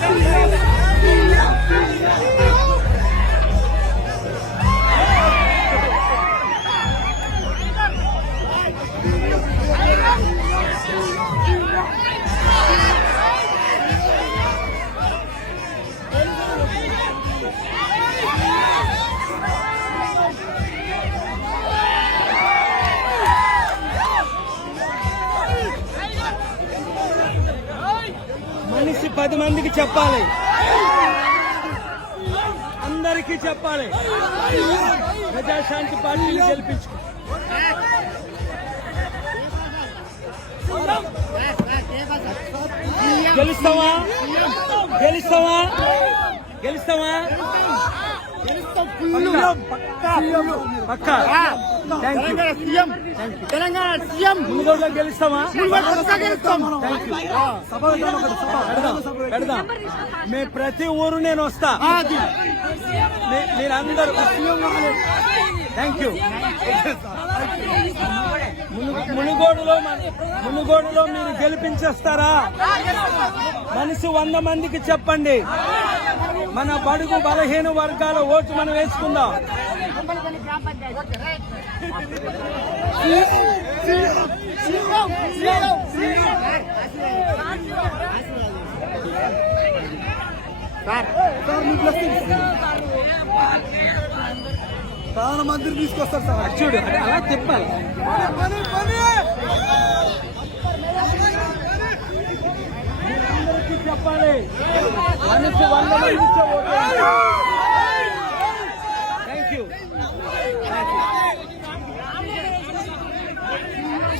Yeah. పది మందికి చెప్పాలి. అందరికీ చెప్పాలి. ప్రజాశాంతి పార్టీని గెలిపించుకో. గెలుస్తావా? గెలుస్తావా? గెలుస్తావా? Telangana CM Telangana CM. ముందుగా గెలుస్తావా పక్కా గెలుస్తాం. థ్యాంక్ యూ పెడదాం పెడదాం. మీ ప్రతి ఊరు నేను వస్తా. మీరందరూ థ్యాంక్ యూ మును- మునుగోడులో మన- మునుగోడులో మీరు గెలిపించేస్తారా? మనిషి వంద మందికి చెప్పండి. మన బడుగు బలహీన వర్గాల ఓటు మనం వేసుకుందాం. చాలా మందిని తీసుకొస్తారు సార్. చూడు అలా అందరికీ చెప్పాలి.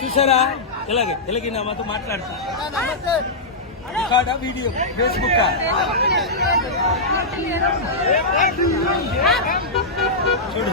చూసారా? ఇలాగే ఇలాగే నా మాతో మాట్లాడుతా. రికార్డా వీడియో? ఫేస్బుక్ చూడు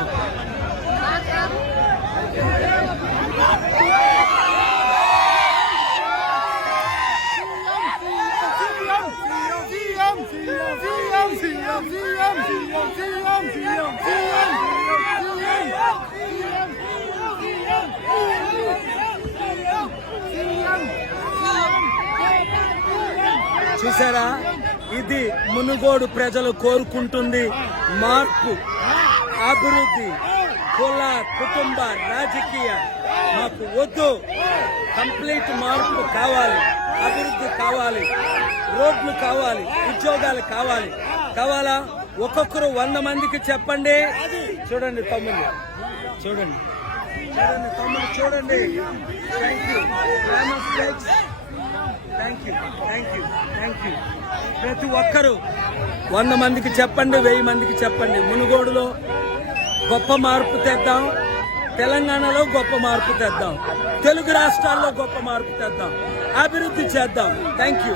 చూసారా? ఇది మునుగోడు ప్రజలు కోరుకుంటుంది మార్పు అభివృద్ధి కుల కుటుంబ రాజకీయ. మాకు వద్దు. కంప్లీట్ మార్పు కావాలి అభివృద్ధి కావాలి రోడ్లు కావాలి ఉద్యోగాలు కావాలి. కావాలా? ఒక్కొక్కరు వంద మందికి చెప్పండి. చూడండి తమ్ముడు చూడండి. చూడండి తమ్ముడు చూడండి. Thank you thank you thank you thank you ప్రతి ఒక్కరు వంద మందికి చెప్పండి వెయ్యి మందికి చెప్పండి. మునుగోడులో గొప్ప మార్పు తెద్దాం. తెలంగాణలో గొప్ప మార్పు తెద్దాం. తెలుగు రాష్ట్రాల్లో గొప్ప మార్పు తెద్దాం. అభివృద్ధి చేద్దాం. Thank you